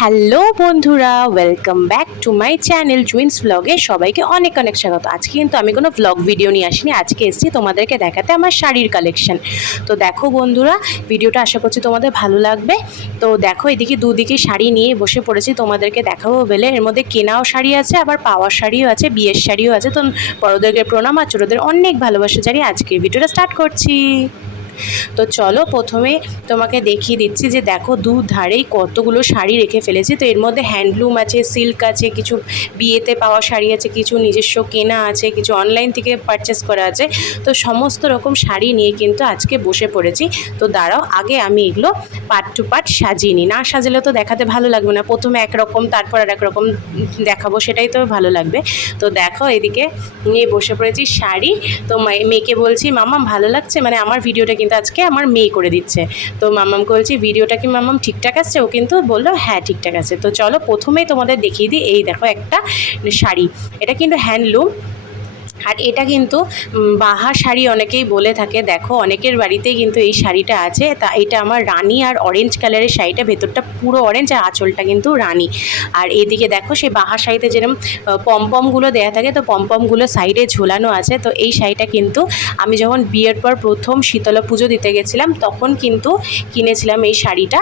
Hello বন্ধুরা, welcome back to my channel twins ব্লগে সবাইকে অনেক অনেক স্বাগত। আজকে কিন্তু আমি কোনো ব্লগ ভিডিও নিয়ে আসিনি, আজকে এসেছি তোমাদেরকে দেখাতে আমার শাড়ির কালেকশন। তো দেখো বন্ধুরা, ভিডিওটা আশা করছি তোমাদের ভালো লাগবে। তো দেখো, এদিকে দুদিকে শাড়ি নিয়ে বসে পড়েছি, তোমাদেরকে দেখাবো বলে। এর মধ্যে কেনাও শাড়ি আছে, আবার পাওয়ার শাড়িও আছে, বিয়ের শাড়িও আছে। তো বড়োদেরকে প্রণাম আর ছোটোদের অনেক ভালোবাসা জানিয়ে আজকের ভিডিওটা স্টার্ট করছি। তো চলো, প্রথমে তোমাকে দেখিয়ে দিচ্ছি যে দেখো দু ধারেই কতগুলো শাড়ি রেখে ফেলেছি। তো এর মধ্যে হ্যান্ডলুম আছে, সিল্ক আছে, কিছু বিয়েতে পাওয়া শাড়ি আছে, কিছু নিজস্ব কেনা আছে, কিছু অনলাইন থেকে পারচেস করা আছে। তো সমস্ত রকম শাড়ি নিয়ে কিন্তু আজকে বসে পড়েছি। তো দাঁড়াও, আগে আমি এগুলো পার্ট টু পার্ট সাজিয়ে নিই, না সাজালে তো দেখাতে ভালো লাগবে না। প্রথমে একরকম, তারপর আর একরকম দেখাবো, সেটাই তো ভালো লাগবে। তো দেখো, এদিকে নিয়ে বসে পড়েছি শাড়ি। তো মেয়েকে বলছি, মাম্মাম ভালো লাগছে, মানে আমার ভিডিওটা কিন্তু আজকে আমার মেয়ে করে দিচ্ছে। তো মাম্মামকে বলছি, ভিডিওটা কি মাম্মাম ঠিকঠাক আছে? ও কিন্তু বললো হ্যাঁ ঠিকঠাক আছে। তো চলো, প্রথমেই তোমাদের দেখিয়ে দিই। এই দেখো একটা শাড়ি, এটা কিন্তু হ্যান্ডলুম, আর এটা কিন্তু বাহা শাড়ি অনেকেই বলে থাকে। দেখো, অনেকের বাড়িতেই কিন্তু এই শাড়িটা আছে। তা এটা আমার রানী আর অরেঞ্জ কালারের শাড়িটা, ভেতরটা পুরো অরেঞ্জ আর আঁচলটা কিন্তু রানী। আর এদিকে দেখো, সেই বাহা শাড়িতে যেরকম পমপমগুলো দেওয়া থাকে, তো পমপমগুলো সাইডে ঝোলানো আছে। তো এই শাড়িটা কিন্তু আমি যখন বিয়ের পর প্রথম শীতলা পুজো দিতে গেছিলাম, তখন কিন্তু কিনেছিলাম এই শাড়িটা।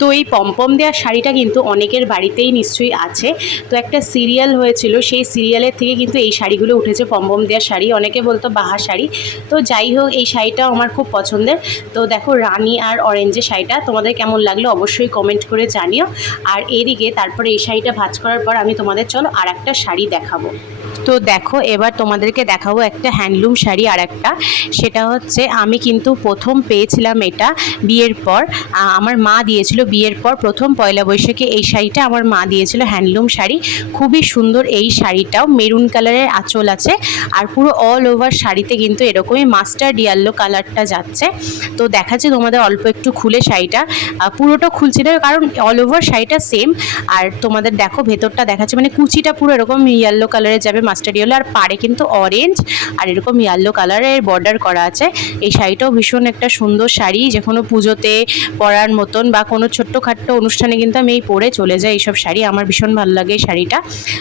তো এই পমপম দেওয়ার শাড়িটা কিন্তু অনেকের বাড়িতেই নিশ্চয়ই আছে। তো একটা সিরিয়াল হয়েছিল, সেই সিরিয়ালের থেকে কিন্তু এই শাড়িগুলো উঠেছে, পমপম দেওয়ার শাড়ি, অনেকে বলতো বাহা শাড়ি। তো যাই হোক, এই শাড়িটাও আমার খুব পছন্দের। তো দেখো, রানী আর অরেঞ্জের শাড়িটা তোমাদের কেমন লাগলো অবশ্যই কমেন্ট করে জানিও। আর এদিকে তারপরে এই শাড়িটা ভাঁজ করার পর আমি তোমাদের চলো আর একটা শাড়ি দেখাবো। তো দেখো, এবার তোমাদেরকে দেখাবো একটা হ্যান্ডলুম শাড়ি। আর একটা, সেটা হচ্ছে আমি কিন্তু প্রথম পেয়েছিলাম এটা বিয়ের পর, আমার মা দিয়েছিল বিয়ের পর প্রথম পয়লা বৈশাখে। এই শাড়িটা আমার মা দিয়েছিল, হ্যান্ডলুম শাড়ি, খুবই সুন্দর এই শাড়িটাও। মেরুন কালারের আঁচল আছে, আর পুরো অল ওভার শাড়িতে কিন্তু এরকমই মাস্টার্ড ইয়েলো কালারটা যাচ্ছে। তো দেখাচ্ছি তোমাদের অল্প একটু খুলে শাড়িটা, পুরোটা খুলছি না কারণ অল ওভার শাড়িটা সেম। আর তোমাদের দেখো ভেতরটা দেখাচ্ছে, মানে কুচিটা পুরো এরকম ইয়েলো কালারের যাবে, মাস্টার্ড ইয়েলো, আর পাড়ে কিন্তু অরেঞ্জ আর এরকম ইয়েলো কালারের বর্ডার করা আছে। এই শাড়িটাও ভীষণ একটা সুন্দর শাড়ি, যে কোনো পুজোতে পরার মতন বা কোনো ছোট্টখাট্ট অনুষ্ঠানে কিন্তু আমি এই পরে চলে যাই। এইসব শাড়ি আমার ভীষণ ভালো লাগে এই শাড়িটা।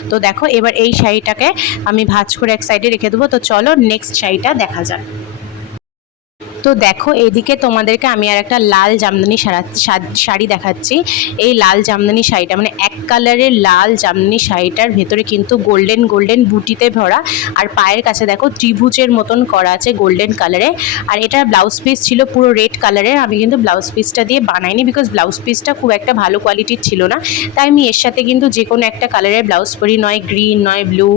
তো দেখো, এবার এই শাড়িটাকে আমি ভাঁজ করে এক সাইডে রেখে দেবো। তো চলো নেক্সট শাড়িটা দেখা যাক। তো দেখো, এইদিকে তোমাদেরকে আমি আর একটা লাল জামদানি শাড়ি দেখাচ্ছি। এই লাল জামদানি শাড়িটা, মানে এক কালারের লাল জামদানি শাড়িটার ভেতরে কিন্তু গোল্ডেন গোল্ডেন বুটিতে ভরা, আর পায়ের কাছে দেখো ত্রিভুজের মতন করা আছে গোল্ডেন কালারে। আর এটার ব্লাউজ পিস ছিল পুরো রেড কালারের। আমি কিন্তু ব্লাউজ পিসটা দিয়ে বানাইনি, বিকজ ব্লাউজ পিসটা খুব একটা ভালো কোয়ালিটির ছিল না। তাই আমি এর সাথে কিন্তু যে কোনো একটা কালারের ব্লাউজ পরি, নয় গ্রিন, নয় ব্লু,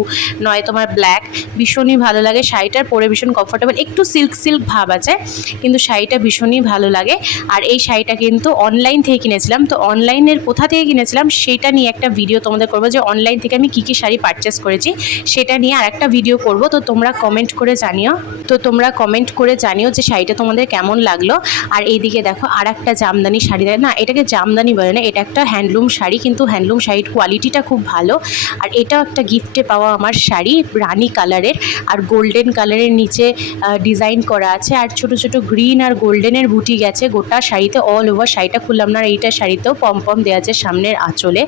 নয় তোমার ব্ল্যাক। ভীষণই ভালো লাগে শাড়িটার, পরে ভীষণ কমফোর্টেবল, একটু সিল্ক সিল্ক ভাব আছে, কিন্তু শাড়িটা ভীষণই ভালো লাগে। আর এই শাড়িটা কিন্তু অনলাইন থেকে কিনেছিলাম। তো অনলাইনের কোথা থেকে কিনেছিলাম সেটা নিয়ে একটা ভিডিও তোমাদের করবো, যে অনলাইন থেকে আমি কী কী শাড়ি পারচেস করেছি সেটা নিয়ে আর একটা ভিডিও করব। তো তোমরা কমেন্ট করে জানিও যে শাড়িটা তোমাদের কেমন লাগলো। আর এইদিকে দেখো আর একটা জামদানি শাড়ি, না এটাকে জামদানি বলে না, এটা একটা হ্যান্ডলুম শাড়ি, কিন্তু হ্যান্ডলুম শাড়ির কোয়ালিটিটা খুব ভালো। আর এটাও একটা গিফটে পাওয়া আমার শাড়ি, রানী কালারের, আর গোল্ডেন কালারের নিচে ডিজাইন করা আছে, আর ছোট ছোট গ্রিন আর গোল্ডেনের বুটি গেছে গোটা শাড়িতে, অল ওভার শাড়িটা খুললাম না। আর এইটা শাড়িতেও পমপম দেওয়া আছে সামনের আঁচলে।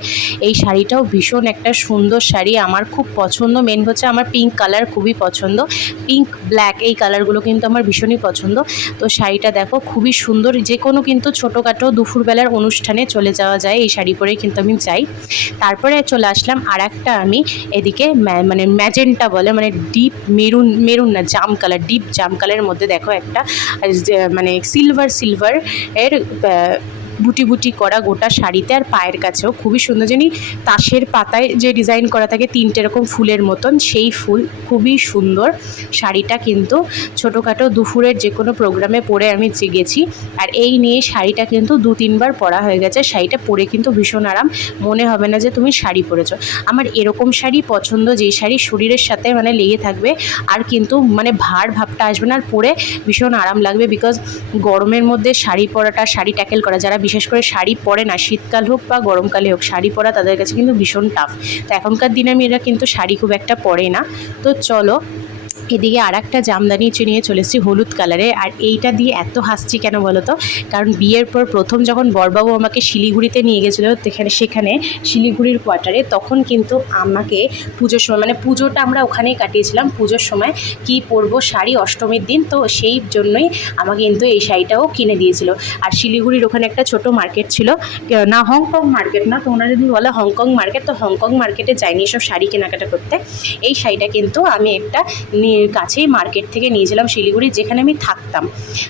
এই শাড়িটাও ভীষণ একটা সুন্দর শাড়ি, আমার খুব পছন্দ। মেন হচ্ছে আমার পিঙ্ক কালার খুবই পছন্দ, পিঙ্ক ব্ল্যাক এই কালারগুলো কিন্তু আমার ভীষণই পছন্দ। তো শাড়িটা দেখো খুবই সুন্দর, যে কোনো কিন্তু ছোটোখাটো দুপুরবেলার অনুষ্ঠানে চলে যাওয়া যায়, এই শাড়ি পরেই কিন্তু আমি যাই। তারপরে চলে আসলাম আর একটা, আমি এদিকে মানে ম্যাজেন্টা বলে, মানে ডিপ মেরুন না, জাম কালার, ডিপ জাম কালারের মধ্যে দেখো একটা মানে সিলভার এর বুটি বুটি করা গোটা শাড়িতে, আর পায়ের কাছেও খুবই সুন্দর, জানি তাসের পাতায় যে ডিজাইন করা থাকে তিনটে এরকম ফুলের মতন, সেই ফুল, খুবই সুন্দর শাড়িটা। কিন্তু ছোটোখাটো দুপুরের যে কোনো প্রোগ্রামে পরে আমি গেছি। আর এই নিয়ে শাড়িটা কিন্তু 2-3 বার পরা হয়ে গেছে। শাড়িটা পরে কিন্তু ভীষণ আরাম, মনে হবে না যে তুমি শাড়ি পরেছো। আমার এরকম শাড়ি পছন্দ, যেই শাড়ি শরীরের সাথে মানে লেগে থাকবে, আর কিন্তু মানে ভাবটা আসবে না, আর পরে ভীষণ আরাম লাগবে। বিকজ গরমের মধ্যে শাড়ি পরাটা, শাড়ি ট্যাকেল করা, যারা বিশেষ করে শাড়ি পরে না, শীতকাল হোক বা গরমকালে হোক, শাড়ি পরা তাদের কাছে কিন্তু ভীষণ টাফ। তো এখনকার দিনে মেয়েরা কিন্তু শাড়ি খুব একটা পরে না। তো চলো, এদিকে আর একটা জামদানি নিয়ে চলে এসেছি হলুদ কালারের। আর এইটা দিয়ে এত হাসছি কেন বলো তো, কারণ বিয়ের পর প্রথম যখন বরবাবু আমাকে শিলিগুড়িতে নিয়ে গেছিলো সেখানে শিলিগুড়ির কোয়ার্টারে, তখন কিন্তু আমাকে পুজোর সময় মানে পুজোটা আমরা ওখানেই কাটিয়েছিলাম। পুজোর সময় কি পরবো শাড়ি অষ্টমীর দিন, তো সেই জন্যই আমাকে কিন্তু এই শাড়িটাও কিনে দিয়েছিল। আর শিলিগুড়ির ওখানে একটা ছোট মার্কেট ছিল, না হংকং মার্কেট না, তোমরা যদি বলো হংকং মার্কেট, তো হংকং মার্কেটে যাইনি এসব শাড়ি কেনাকাটা করতে। এই শাড়িটা কিন্তু আমি একটা কাছেই মার্কেট থেকে নিয়েছিলাম শিলিগুড়ি, যেখানে আমি থাকতাম।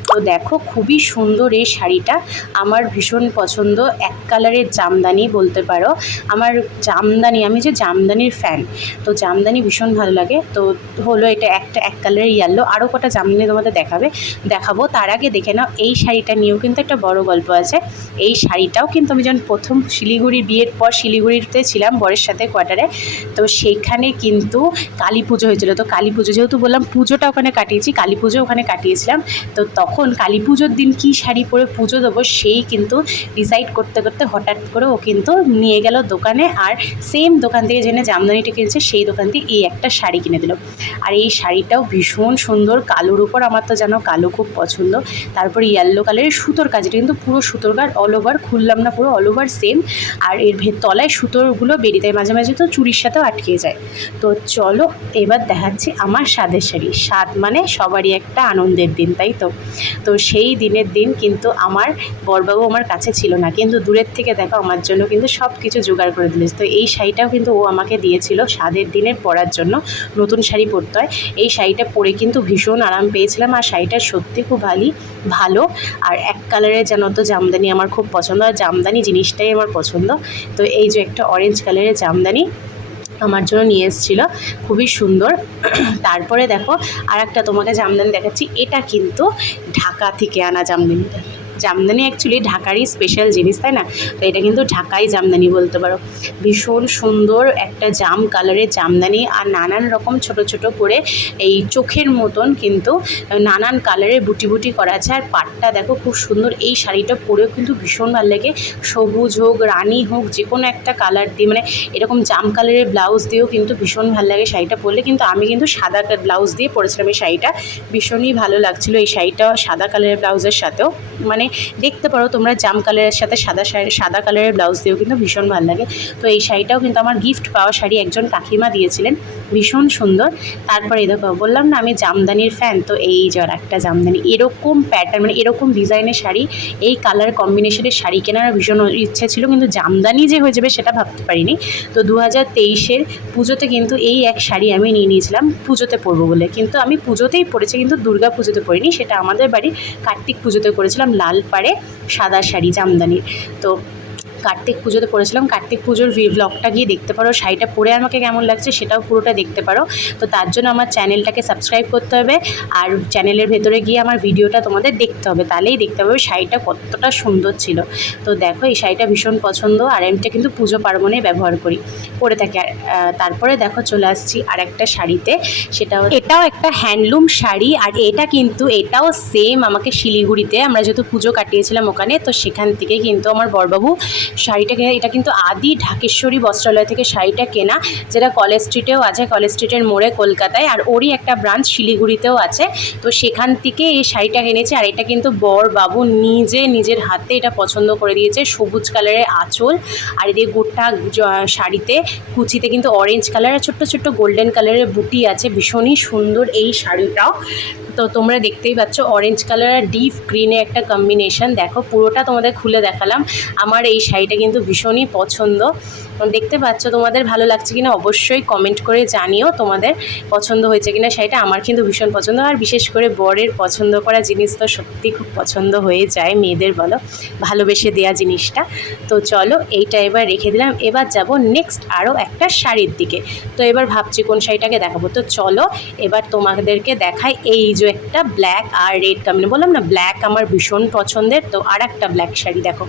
তো দেখো খুবই সুন্দর এই শাড়িটা, আমার ভীষণ পছন্দ। এক কালারের জামদানি বলতে পারো, আমার জামদানি, আমি যে জামদানির ফ্যান, তো জামদানি ভীষণ ভালো লাগে। তো হলো এটা এক কালারের ইয়েলো, আরও কটা জামদানি তোমাদের দেখাবো। তার আগে দেখে নাও এই শাড়িটা নিয়েও কিন্তু একটা বড় গল্প আছে। এই শাড়িটাও কিন্তু আমি যখন প্রথম শিলিগুড়ির বিয়ের পর শিলিগুড়িতে ছিলাম বরের সাথে কোয়ার্টারে, তো সেইখানে কিন্তু কালী পুজো হয়েছিল। তো কালী পুজো যেহেতু বললাম, পুজোটা ওখানে কাটিয়েছি, কালী পুজো ওখানে কাটিয়েছিলাম। তো তখন কালী পুজোর দিন কী শাড়ি পরে পুজো দেবো সেই কিন্তু ডিসাইড করতে করতে হঠাৎ করে ও কিন্তু নিয়ে গেল দোকানে, আর সেম দোকান থেকে যেখানে জামদানিটা কিনেছে সেই দোকান থেকে এই একটা শাড়ি কিনে দিল। আর এই শাড়িটাও ভীষণ সুন্দর, কালোর উপর, আমার তো জানো কালো খুব পছন্দ। তারপরে ইয়েলো কালারের সুতোর কাজ, এটা কিন্তু পুরো সুতোর কাজ, অল ওভার, খুললাম না, পুরো অল ওভার সেম। আর এর তলায় সুতোরগুলো বেরিয়ে যায়, মাঝে মাঝে তো চুড়ির সাথেও আটকে যায়। তো চলো এবার দেখাচ্ছি আমার স্বাদের শাড়ি। স্বাদ মানে সবারই একটা আনন্দের দিন, তাই তো? তো সেই দিনের দিন কিন্তু আমার বরবাবু আমার কাছে ছিল না, কিন্তু দূরের থেকে দেখো আমার জন্য কিন্তু সব কিছু জোগাড় করে দিল। তো এই শাড়িটাও কিন্তু ও আমাকে দিয়েছিল স্বাদের দিনের পরার জন্য, নতুন শাড়ি পরতে হয়। এই শাড়িটা পরে কিন্তু ভীষণ আরাম পেয়েছিলাম, আর শাড়িটা সত্যি খুব ভালো। আর এক কালারের যেন তো জামদানি আমার খুব পছন্দ, আর জামদানি জিনিসটাই আমার পছন্দ। তো এই যে একটা অরেঞ্জ কালারের জামদানি আমার জন্য নিয়ে এসেছিলো, খুবই সুন্দর। তারপরে দেখো আর একটা তোমাকে জামদানি দেখাচ্ছি, এটা কিন্তু ঢাকা থেকে আনা জামদানি অ্যাকচুয়ালি ঢাকারই স্পেশাল জিনিস, তাই না? তো এটা কিন্তু ঢাকাই জামদানি বলতে পারো। ভীষণ সুন্দর একটা জাম কালারের জামদানি, আর নানান রকম ছোট ছোট করে এই চোখের মতন কিন্তু নানান কালারের বুটি বুটি করা আছে। আর পাটটা দেখো খুব সুন্দর, এই শাড়িটা পরেও কিন্তু ভীষণ ভালো লাগে। সবুজ হোক, রানী হোক, যে কোনো একটা কালার দিয়ে, মানে এরকম জাম কালারের ব্লাউজ দিয়েও কিন্তু ভীষণ ভালো লাগে শাড়িটা পরলে। কিন্তু আমি কিন্তু সাদা ব্লাউজ দিয়ে পরেছিলাম এই শাড়িটা, ভীষণই ভালো লাগছিলো এই শাড়িটা সাদা কালারের ব্লাউজের সাথেও। মানে দেখতে পারো তোমরা জাম কালারের সাথে সাদা কালারের ব্লাউজ দিয়েও কিন্তু ভীষণ ভালো লাগে। তো এই শাড়িটাও কিন্তু আমার গিফট পাওয়া শাড়ি, একজন কাকিমা দিয়েছিলেন, ভীষণ সুন্দর। তারপরে এই দেখো বললাম না আমি জামদানির ফ্যান, তো এই যে একটা জামদানি, এরকম প্যাটার্ন মানে এরকম ডিজাইনের শাড়ি, এই কালার কম্বিনেশনের শাড়ি কেনার ভীষণ ইচ্ছে ছিল, কিন্তু জামদানি যে হয়ে যাবে সেটা ভাবতে পারিনি। তো 2023-এর পুজোতে কিন্তু এই এক শাড়ি আমি নিয়ে নিয়েছিলাম পুজোতে পরবো বলে, কিন্তু আমি পুজোতেই পরেছি, কিন্তু দুর্গা পুজোতে পরিনি, সেটা আমাদের বাড়ির কার্তিক পুজোতে করেছিলাম, লাল পাড়ে সাদা শাড়ি জামদানির। তো কার্তিক পুজোতে পরেছিলাম, কার্তিক পুজোর ব্লগটা গিয়ে দেখতে পারো, শাড়িটা পরে আমাকে কেমন লাগছে সেটাও পুরোটা দেখতে পারো। তো তার জন্য আমার চ্যানেলটাকে সাবস্ক্রাইব করতে হবে, আর চ্যানেলের ভেতরে গিয়ে আমার ভিডিওটা তোমাদের দেখতে হবে, তাহলেই দেখতে পাবে শাড়িটা কতটা সুন্দর ছিল। তো দেখো এই শাড়িটা ভীষণ পছন্দ, আর এটা কিন্তু পুজো পার্বণে ব্যবহার করি, পরে থাকি। আর তারপরে দেখো চলে আসছি আর একটা শাড়িতে, এটাও একটা হ্যান্ডলুম শাড়ি। আর এটাও সেম আমাকে শিলিগুড়িতে, আমরা যেহেতু পুজো কাটিয়েছিলাম ওখানে, তো সেখান থেকে কিন্তু আমার বরবাবু শাড়িটা কেনা। এটা কিন্তু আদি ঢাকেশ্বরী বস্ত্রালয় থেকে শাড়িটা কেনা, যেটা কলেজ স্ট্রিটেও আছে, কলেজ স্ট্রিটের মোড়ে কলকাতায়, আর ওরই একটা ব্রাঞ্চ শিলিগুড়িতেও আছে। তো সেখান থেকে এই শাড়িটা কিনেছি। আর এটা কিন্তু বরবাবু নিজের হাতে এটা পছন্দ করে দিয়েছে, সবুজ কালারের আঁচল, আর এদিকে গোটা শাড়িতে কুচিতে কিন্তু অরেঞ্জ কালারের ছোট্ট ছোট্ট গোল্ডেন কালারের বুটি আছে, ভীষণই সুন্দর এই শাড়িটাও। তো তোমরা দেখতেই পাচ্ছ অরেঞ্জ কালার আর ডিপ গ্রিনে একটা কম্বিনেশন, দেখো পুরোটা তোমাদের খুলে দেখালাম। আমার এই শাড়িটা কিন্তু ভীষণই পছন্দ, দেখতে পাচ্ছ। তোমাদের ভালো লাগছে কিনা অবশ্যই কমেন্ট করে জানিও, তোমাদের পছন্দ হয়েছে কিনা শাড়িটা। আমার কিন্তু ভীষণ পছন্দ, আর বিশেষ করে বরের পছন্দ করা জিনিস তো সত্যি খুব পছন্দ হয়ে যায়, মেয়েদের বলো, ভালোবেসে দেয়া জিনিসটা। তো চলো এইটা এবার রেখে দিলাম, এবার যাব নেক্সট আরও একটা শাড়ির দিকে। তো এবার ভাবছি কোন শাড়িটাকে দেখাবো, তো চলো এবার তোমাদেরকে দেখাই এই যে যে একটা ব্ল্যাক আর রেড কামিন, বললাম না ব্ল্যাক আমার ভীষণ পছন্দের। তো আর একটা ব্ল্যাক শাড়ি দেখো,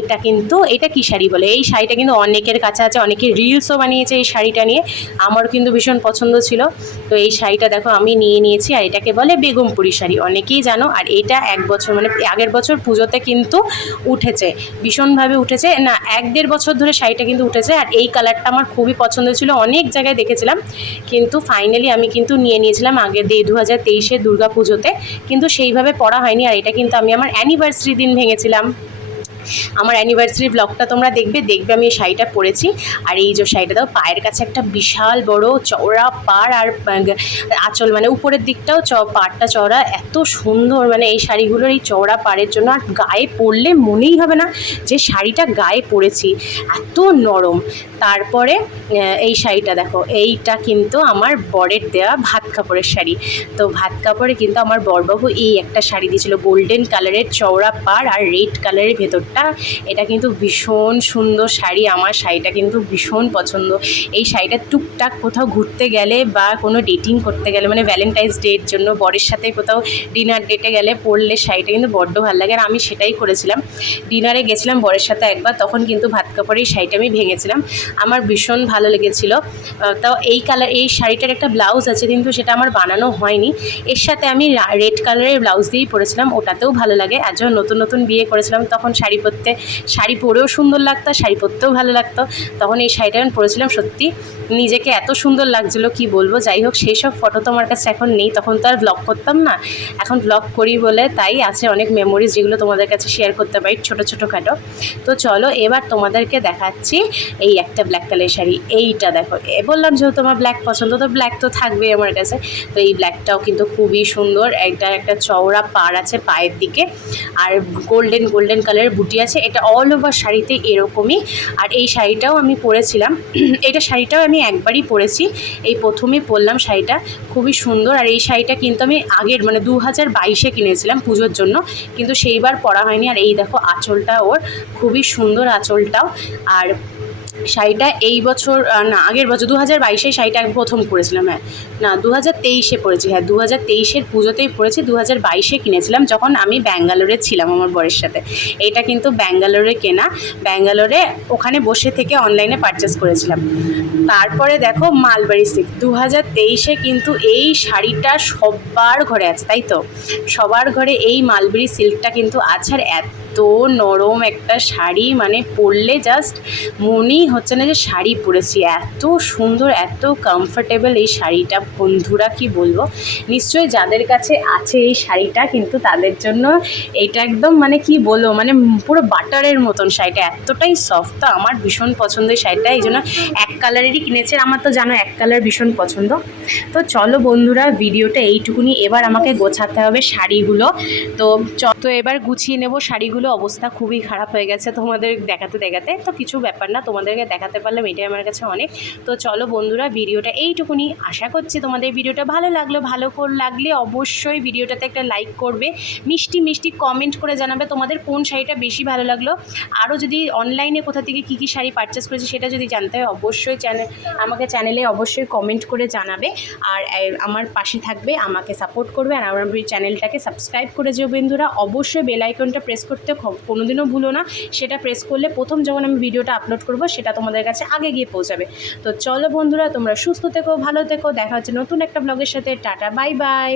এটা কিন্তু এটা কি শাড়ি বলে, এই শাড়িটা কিন্তু অনেকের কাছে আছে, অনেকে রিলসও বানিয়েছে এই শাড়িটা নিয়ে, আমার কিন্তু ভীষণ পছন্দ ছিল। তো এই শাড়িটা দেখো আমি নিয়ে নিয়েছি, আর এটাকে বলে বেগমপুরি শাড়ি, অনেকেই জানো। আর এটা 1 বছর মানে আগের বছর পুজোতে কিন্তু উঠেছে, ভীষণভাবে উঠেছে, না 1-1.5 বছর ধরে শাড়িটা কিন্তু উঠেছে। আর এই কালারটা আমার খুবই পছন্দ ছিল, অনেক জায়গায় দেখেছিলাম, কিন্তু ফাইনালি আমি কিন্তু নিয়ে নিয়েছিলাম আগের 2023-এর দুর্গা পুজোতে, কিন্তু সেইভাবে পরা হয়নি। আর এটা কিন্তু আমি আমার অ্যানিভার্সারি দিন ভেঙেছিলাম। আমার অ্যানিভার্সারি ব্লগটা তোমরা দেখবে আমি এই শাড়িটা পরেছি। আর এই যে শাড়িটা দাও, পায়ের কাছে একটা বিশাল বড় চওড়া পাড়, আর আঁচল মানে উপরের দিকটাও পাড়টা চওড়া, এত সুন্দর মানে এই শাড়িগুলোর এই চওড়া পাড়ের জন্য। আর গায়ে পরলে মনেই হবে না যে শাড়িটা গায়ে পরেছি, এত নরম। তারপরে এই শাড়িটা দেখো, এইটা কিন্তু আমার বরের দেওয়া ভাত কাপড়ের শাড়ি। তো ভাত কাপড়ে কিন্তু আমার বরবাবু এই একটা শাড়ি দিয়েছিল, গোল্ডেন কালারের চওড়া পাড় আর রেড কালারের ভেতরটা। এটা কিন্তু ভীষণ সুন্দর শাড়ি, আমার শাড়িটা কিন্তু ভীষণ পছন্দ। এই শাড়িটা টুকটাক কোথাও ঘুরতে গেলে বা কোনো ডেটিং করতে গেলে, মানে ভ্যালেন্টাইন্স ডের জন্য বরের সাথে কোথাও ডিনার ডেটে গেলে পরলে শাড়িটা কিন্তু বড্ড ভালো লাগে। আর আমি সেটাই করেছিলাম, ডিনারে গেছিলাম বরের সাথে একবার, তখন কিন্তু ভাত কাপড়ের শাড়িটা আমি ভেঙেছিলাম, আমার ভীষণ ভালো লেগেছিল। তাও এই শাড়িটার একটা ব্লাউজ আছে, কিন্তু সেটা আমার বানানো হয়নি। এর সাথে আমি রেড কালারের ব্লাউজ দিয়েই পরেছিলাম, ওটাতেও ভালো লাগে। আর যখন নতুন নতুন বিয়ে করেছিলাম তখন শাড়ি পরেও সুন্দর লাগতো, শাড়ি পরতেও ভালো লাগতো। তখন এই শাড়িটা আমি পরেছিলাম, সত্যি নিজেকে এত সুন্দর লাগছিলো কি বলবো। যাই হোক, সেই সব ফটো তো আমার কাছে এখন নেই, তখন তো আর ব্লগ করতাম না, এখন ব্লগ করি বলে তাই আছে অনেক মেমোরিজ, যেগুলো তোমাদের কাছে শেয়ার করতে পারি ছোটো খাটো। তো চলো এবার তোমাদেরকে দেখাচ্ছি এই একটা ব্ল্যাক কালারের শাড়ি। এইটা দেখো, বললাম যেহেতু আমার ব্ল্যাক পছন্দ, তো ব্ল্যাক তো থাকবেই আমার কাছে। তো এই ব্ল্যাকটাও কিন্তু খুবই সুন্দর, একটা চওড়া পাড় আছে পায়ের দিকে, আর গোল্ডেন কালারের বুটি আছে। এটা অল ওভার শাড়িতে এরকমই। আর এই শাড়িটাও আমি পরেছিলাম, এইটা শাড়িটাও আমি একবারই পরেছি, এই প্রথমেই পরলাম শাড়িটা, খুবই সুন্দর। আর এই শাড়িটা কিন্তু আমি আগের মানে 2022-এ কিনেছিলাম পুজোর জন্য, কিন্তু সেইবার পরা হয়নি। আর এই দেখো আঁচলটা ওর, খুবই সুন্দর আঁচলটাও। আর শাড়িটা এই বছর না আগের বছর 2022-এ শাড়িটা আমি প্রথম পরেছিলাম, হ্যাঁ না 2023-এ পরেছি, হ্যাঁ 2023-এর পুজোতেই পরেছি, 2022-এ কিনেছিলাম যখন আমি ব্যাঙ্গালোরে ছিলাম আমার বরের সাথে। এটা কিন্তু ব্যাঙ্গালোরে কেনা, ব্যাঙ্গালোরে ওখানে বসে থেকে অনলাইনে পারচেস করেছিলাম। তারপরে দেখো মালবাড়ি সিল্ক, 2023-এ কিন্তু এই শাড়িটা সবার ঘরে আছে, তাই তো সবার ঘরে এই মালবাড়ি সিল্কটা কিন্তু আছে। আর এত নরম একটা শাড়ি, মানে পরলে জাস্ট মনেই হচ্ছে না যে শাড়ি পরেছি, এত সুন্দর এত কমফোর্টেবল এই শাড়িটা। বন্ধুরা কি বলবো, নিশ্চয়ই যাদের কাছে আছে এই শাড়িটা, কিন্তু তাদের জন্য এইটা একদম মানে কি বলবো, মানে পুরো বাটারের মতন শাড়িটা, এতটাই সফট। তো আমার ভীষণ পছন্দ এই শাড়িটা, এই জন্য এক কালারেরই কিনেছে, আমার তো জানো এক কালার ভীষণ পছন্দ। তো চলো বন্ধুরা, ভিডিওটা এইটুকুনি, এবার আমাকে গোছাতে হবে শাড়িগুলো। তো এবার গুছিয়ে নেব শাড়িগুলো, অবস্থা খুবই খারাপ হয়ে গেছে তোমাদের দেখাতে। তো কিছু ব্যাপার না, তোমাদেরকে দেখাতে পারলাম, এটাই আমার কাছে অনেক। তো চলো বন্ধুরা, ভিডিওটা এইটুকুনি, আশা করছি তোমাদের ভিডিওটা ভালো লাগলে অবশ্যই ভিডিওটাতে একটা লাইক করবে, মিষ্টি কমেন্ট করে জানাবে তোমাদের কোন শাড়িটা বেশি ভালো লাগলো। আরও যদি অনলাইনে কোথা থেকে কী শাড়ি পারচেস করেছি সেটা যদি জানতে হয়, অবশ্যই আমাকে চ্যানেলে অবশ্যই কমেন্ট করে জানাবে। আর আমার পাশে থাকবে, আমাকে সাপোর্ট করবে। আর আমার চ্যানেলটাকে সাবস্ক্রাইব করে যেও বন্ধুরা, অবশ্যই বেল আইকনটা প্রেস করতে কোনোদিনও ভুলো না, সেটা প্রেস করলে প্রথম যখন আমি ভিডিওটা আপলোড করব সেটা তোমাদের কাছে আগে গিয়ে পৌঁছাবে। তো চলো বন্ধুরা, তোমরা সুস্থ থেকো, ভালো থেকো, দেখা হচ্ছে নতুন একটা ব্লগের সাথে। Tata, bye bye.